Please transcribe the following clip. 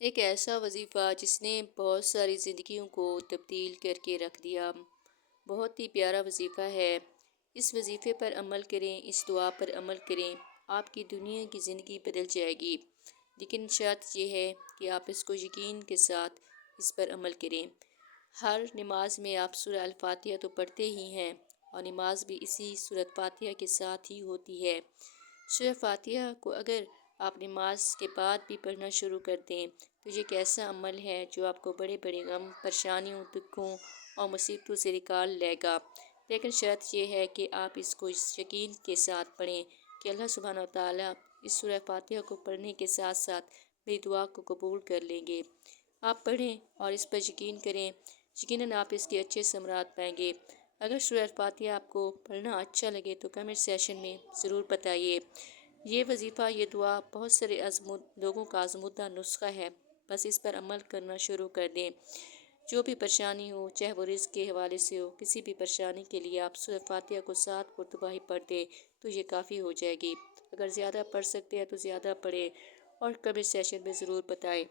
एक ऐसा वजीफ़ा जिसने बहुत सारी ज़िंदगियों को तब्दील करके रख दिया। बहुत ही प्यारा वजीफ़ा है। इस वजीफ़े पर अमल करें, इस दुआ पर अमल करें, आपकी दुनिया की ज़िंदगी बदल जाएगी। लेकिन शर्त यह है कि आप इसको यकीन के साथ इस पर अमल करें। हर नमाज में आप सूरह अल फातिहा तो पढ़ते ही हैं और नमाज भी इसी सूरत फातिहा के साथ ही होती है। सूरह फातिहा को अगर आप नमाज के बाद भी पढ़ना शुरू कर दें तो ये एक ऐसा अमल है जो आपको बड़े बड़े गम, परेशानियों, दुखों और मुसीबतों से निकाल लेगा। लेकिन शर्त यह है कि आप इसको इस यकीन के साथ पढ़ें कि अल्लाह सुब्हानहू व तआला इस सूरह फातिहा को पढ़ने के साथ साथ मेरी दुआ को कबूल कर लेंगे। आप पढ़ें और इस पर यकीन करें, यकीनन आप इसके अच्छे समरात पाएंगे। अगर सूरह फातिहा आपको पढ़ना अच्छा लगे तो कमेंट सेशन में ज़रूर बताइए। ये वजीफ़ा, ये दुआ बहुत सारे लोगों का आजमूदा नुस्खा है। बस इस पर अमल करना शुरू कर दें। जो भी परेशानी हो, चाहे वो रिज़्क के हवाले से हो, किसी भी परेशानी के लिए आप सूरह फातिहा को 7 मरतबा ही पढ़ दें तो ये काफ़ी हो जाएगी। अगर ज़्यादा पढ़ सकते हैं तो ज़्यादा पढ़ें और कमेंट सेशन में ज़रूर बताएं।